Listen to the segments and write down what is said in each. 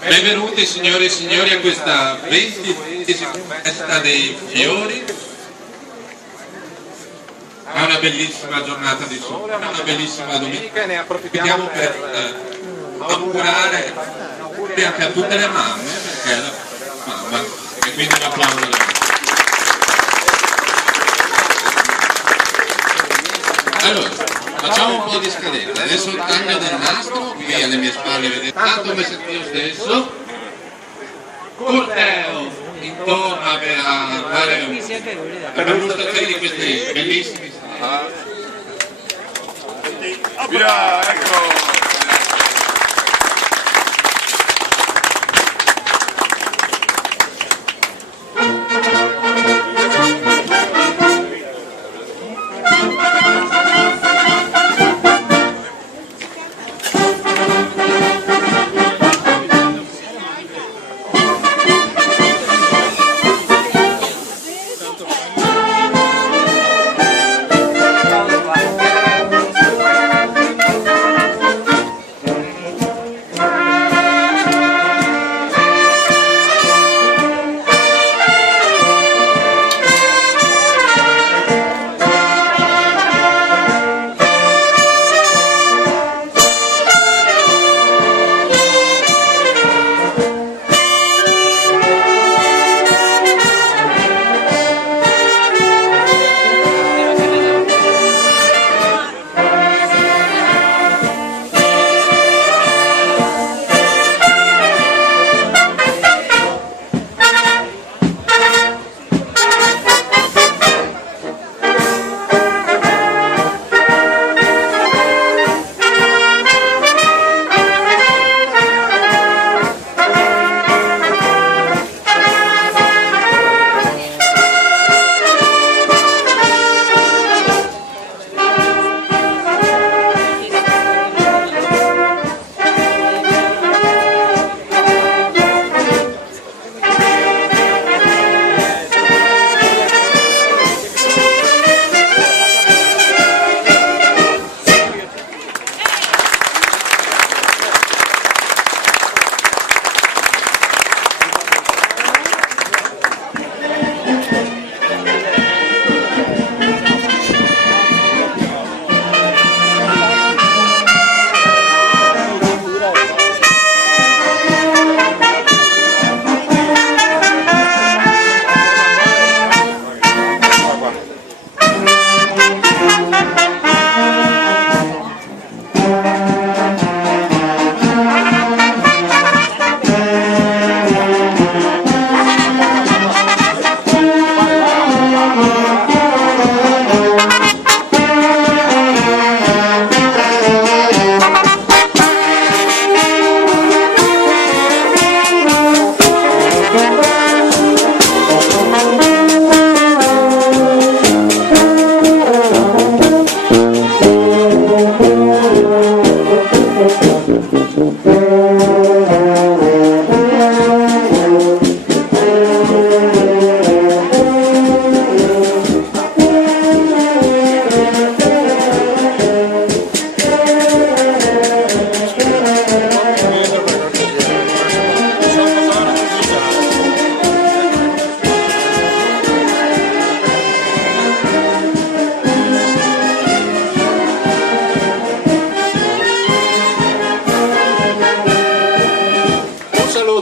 Benvenuti signore e signori a questa 20ª festa dei fiori. È una bellissima giornata di sole, è una bellissima domenica e ne approfittiamo per augurare anche a tutte le mamme, perché è la mamma, e quindi un applauso. Allora, facciamo un po' di scadenza, adesso il cambio del nastro, qui alle mie spalle vedete, tanto come sempre io stesso, corteo intorno a fare per la illustrazione di questi bellissimi via, ecco!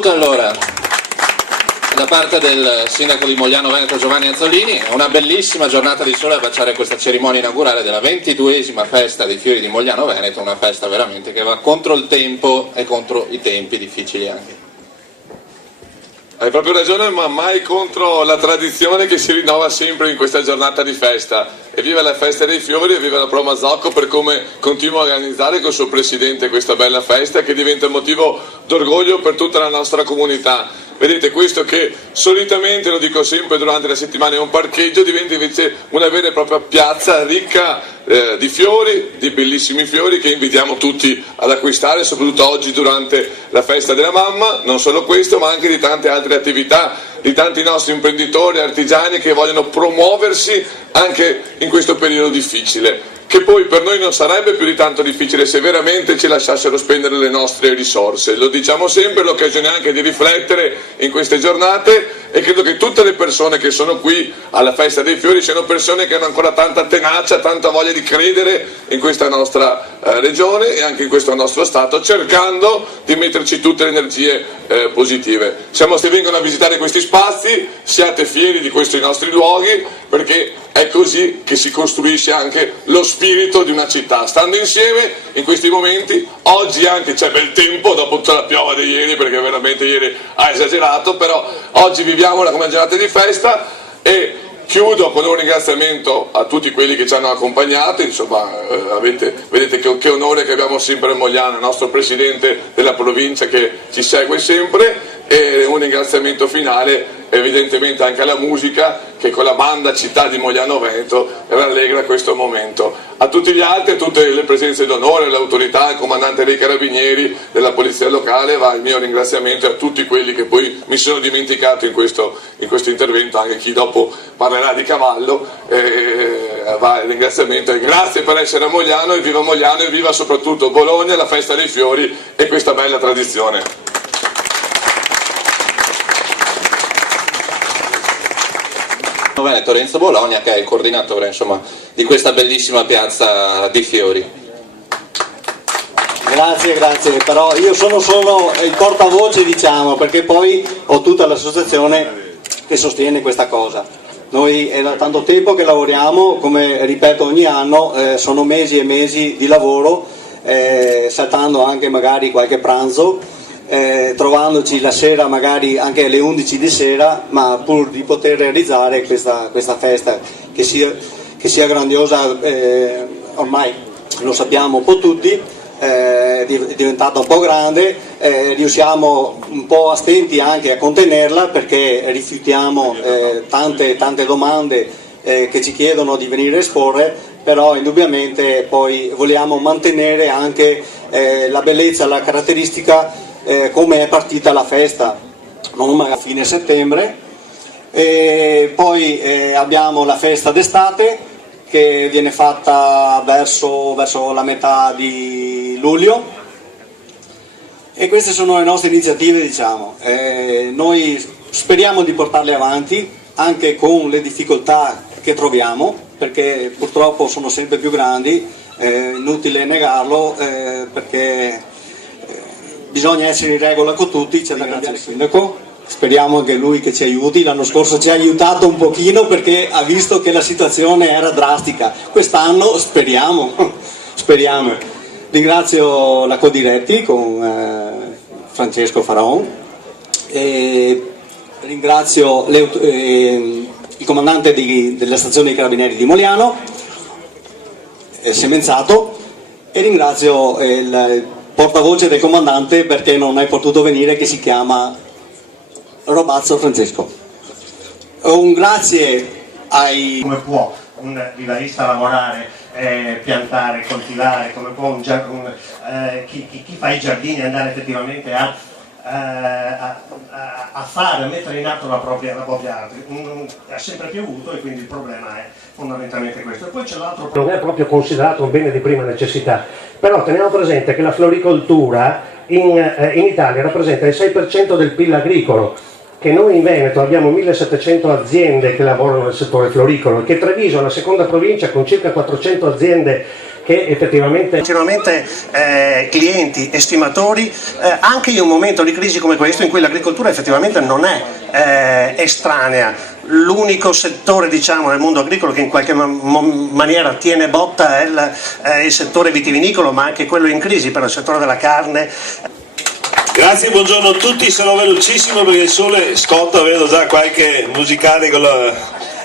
Allora, da parte del sindaco di Mogliano Veneto Giovanni Azzolini, è una bellissima giornata di sole a baciare questa cerimonia inaugurale della 22ª festa dei fiori di Mogliano Veneto, una festa veramente che va contro il tempo e contro i tempi difficili anche. Hai proprio ragione, ma mai contro la tradizione che si rinnova sempre in questa giornata di festa. E viva la festa dei fiori e viva la Pro Mazzocco per come continua a organizzare col suo presidente questa bella festa che diventa motivo d'orgoglio per tutta la nostra comunità. Vedete, questo che solitamente, lo dico sempre durante la settimana, è un parcheggio, diventa invece una vera e propria piazza ricca di fiori, di bellissimi fiori che invitiamo tutti ad acquistare, soprattutto oggi durante la festa della mamma. Non solo questo, ma anche di tante altre attività, di tanti nostri imprenditori, artigiani che vogliono promuoversi anche in questo periodo difficile. che poi per noi non sarebbe più di tanto difficile se veramente ci lasciassero spendere le nostre risorse. Lo diciamo sempre, l'occasione anche di riflettere in queste giornate, e credo che tutte le persone che sono qui alla Festa dei Fiori siano persone che hanno ancora tanta tenacia, tanta voglia di credere in questa nostra regione e anche in questo nostro Stato, cercando di metterci tutte le energie positive. Se vengono a visitare questi spazi, siate fieri di questi nostri luoghi, perché è così che si costruisce anche lo spirito di una città, stando insieme in questi momenti. Oggi anche c'è bel tempo dopo tutta la piova di ieri, perché veramente ieri ha esagerato, però oggi viviamo una giornata di festa. E chiudo con un ringraziamento a tutti quelli che ci hanno accompagnato, insomma, vedete che onore che abbiamo sempre in Mogliano, il nostro presidente della provincia che ci segue sempre, e un ringraziamento finale evidentemente anche alla musica che con la banda Città di Mogliano Veneto rallegra questo momento. A tutti gli altri, a tutte le presenze d'onore, l'autorità, il comandante dei carabinieri, della polizia locale, va il mio ringraziamento, a tutti quelli che poi mi sono dimenticato in questo intervento, anche chi dopo parlerà di cavallo, va il ringraziamento e grazie per essere a Mogliano, e viva soprattutto Bologna, la Festa dei Fiori e questa bella tradizione. Veneto Renzo Bologna, che è il coordinatore, insomma, di questa bellissima piazza di fiori. Grazie, però io sono solo il portavoce, diciamo, perché poi ho tutta l'associazione che sostiene questa cosa. Noi è da tanto tempo che lavoriamo, come ripeto ogni anno, sono mesi e mesi di lavoro, saltando anche magari qualche pranzo, trovandoci la sera magari anche alle 11 di sera, ma pur di poter realizzare questa festa che sia grandiosa. Ormai lo sappiamo un po' tutti, è diventata un po' grande, riusciamo un po' a stenti anche a contenerla, perché rifiutiamo tante domande che ci chiedono di venire a esporre, però indubbiamente poi vogliamo mantenere anche la bellezza, la caratteristica come è partita la festa, non a fine settembre. E poi abbiamo la festa d'estate che viene fatta verso la metà di luglio, e queste sono le nostre iniziative, diciamo. Noi speriamo di portarle avanti anche con le difficoltà che troviamo, perché purtroppo sono sempre più grandi, inutile negarlo, perché bisogna essere in regola con tutti. C'è da ringraziare il sindaco, speriamo che lui che ci aiuti. L'anno scorso ci ha aiutato un pochino perché ha visto che la situazione era drastica, quest'anno speriamo. Ringrazio la Codiretti con Francesco Faraon, e ringrazio il comandante della stazione dei carabinieri di Mogliano, Semenzato, e ringrazio il portavoce del comandante perché non è potuto venire, che si chiama Robazzo Francesco. Un grazie ai... Come può un vivarista lavorare, piantare, coltivare, come può chi fa i giardini andare effettivamente a mettere in atto la propria arte. Ha sempre piovuto e quindi il problema è fondamentalmente questo. E poi c'è l'altro problema. Non è proprio considerato un bene di prima necessità, però teniamo presente che la floricoltura in Italia rappresenta il 6% del PIL agricolo, che noi in Veneto abbiamo 1700 aziende che lavorano nel settore floricolo, che Treviso è la seconda provincia con circa 400 aziende che effettivamente clienti, estimatori, anche in un momento di crisi come questo in cui l'agricoltura effettivamente non è estranea. L'unico settore, diciamo, nel mondo agricolo che in qualche maniera tiene botta è il settore vitivinicolo, ma anche quello in crisi per il settore della carne. Grazie, buongiorno a tutti, sarò velocissimo perché il sole scotta, vedo già qualche musicale con la...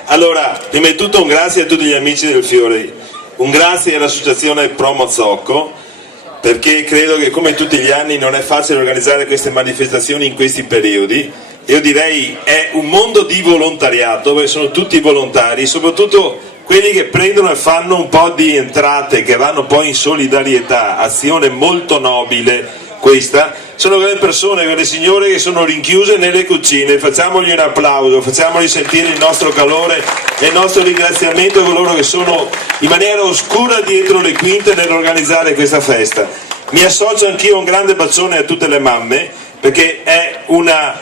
Allora, prima di tutto un grazie a tutti gli amici del Fiore, un grazie all'associazione Pro Mazzocco, perché credo che come tutti gli anni non è facile organizzare queste manifestazioni in questi periodi. Io direi è un mondo di volontariato, dove sono tutti volontari, soprattutto quelli che prendono e fanno un po' di entrate che vanno poi in solidarietà, azione molto nobile questa, sono quelle persone, quelle signore che sono rinchiuse nelle cucine. Facciamogli un applauso, facciamogli sentire il nostro calore e il nostro ringraziamento a coloro che sono in maniera oscura dietro le quinte nell'organizzare questa festa. Mi associo anch'io a un grande bacione a tutte le mamme, perché è una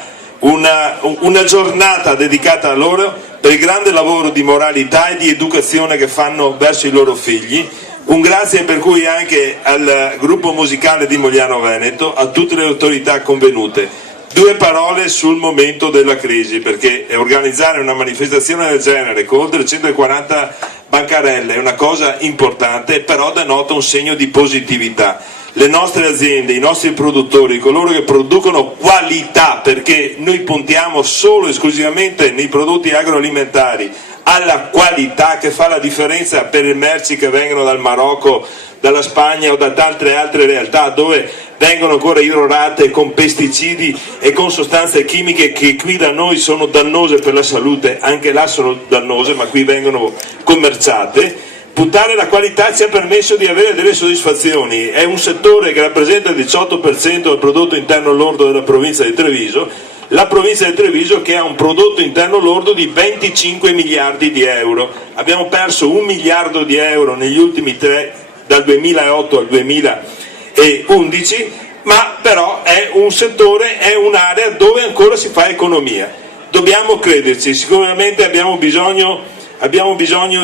giornata dedicata a loro per il grande lavoro di moralità e di educazione che fanno verso i loro figli. Un grazie per cui anche al gruppo musicale di Mogliano Veneto, a tutte le autorità convenute. 2 parole sul momento della crisi, perché organizzare una manifestazione del genere con oltre 140 bancarelle è una cosa importante, però denota un segno di positività. Le nostre aziende, i nostri produttori, coloro che producono qualità, perché noi puntiamo solo e esclusivamente nei prodotti agroalimentari alla qualità che fa la differenza per le merci che vengono dal Marocco, dalla Spagna o da tante altre realtà dove vengono ancora irrorate con pesticidi e con sostanze chimiche che qui da noi sono dannose per la salute, anche là sono dannose ma qui vengono commerciate. Puntare la qualità ci ha permesso di avere delle soddisfazioni. È un settore che rappresenta il 18% del prodotto interno lordo della provincia di Treviso, la provincia di Treviso che ha un prodotto interno lordo di 25 miliardi di euro. Abbiamo perso 1 miliardo di euro negli ultimi 3, dal 2008 al 2011, ma però è un settore, è un'area dove ancora si fa economia. Dobbiamo crederci, sicuramente abbiamo bisogno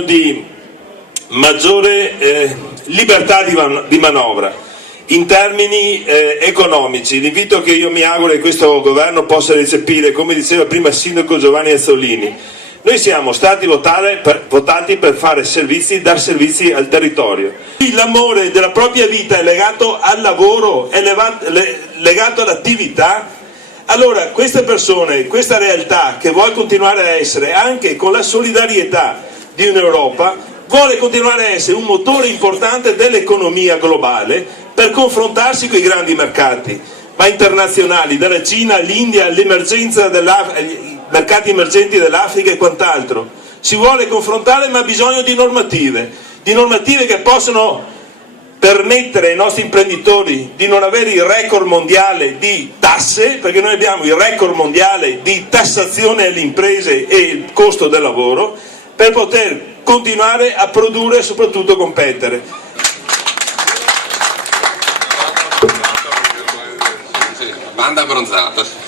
di maggiore libertà di manovra in termini economici. L'invito che io mi auguro che questo governo possa recepire, come diceva prima il sindaco Giovanni Azzolini, noi siamo stati votati per fare servizi, dar servizi al territorio. L'amore della propria vita è legato al lavoro, è legato all'attività. Allora queste persone, questa realtà che vuole continuare a essere, anche con la solidarietà di un'Europa, vuole continuare a essere un motore importante dell'economia globale per confrontarsi con i grandi mercati, ma internazionali, dalla Cina all'India, all'emergenza ai mercati emergenti dell'Africa e quant'altro. Si vuole confrontare, ma ha bisogno di normative che possano permettere ai nostri imprenditori di non avere il record mondiale di tasse, perché noi abbiamo il record mondiale di tassazione alle imprese e il costo del lavoro, per poter continuare a produrre e soprattutto competere. Banda abbronzata.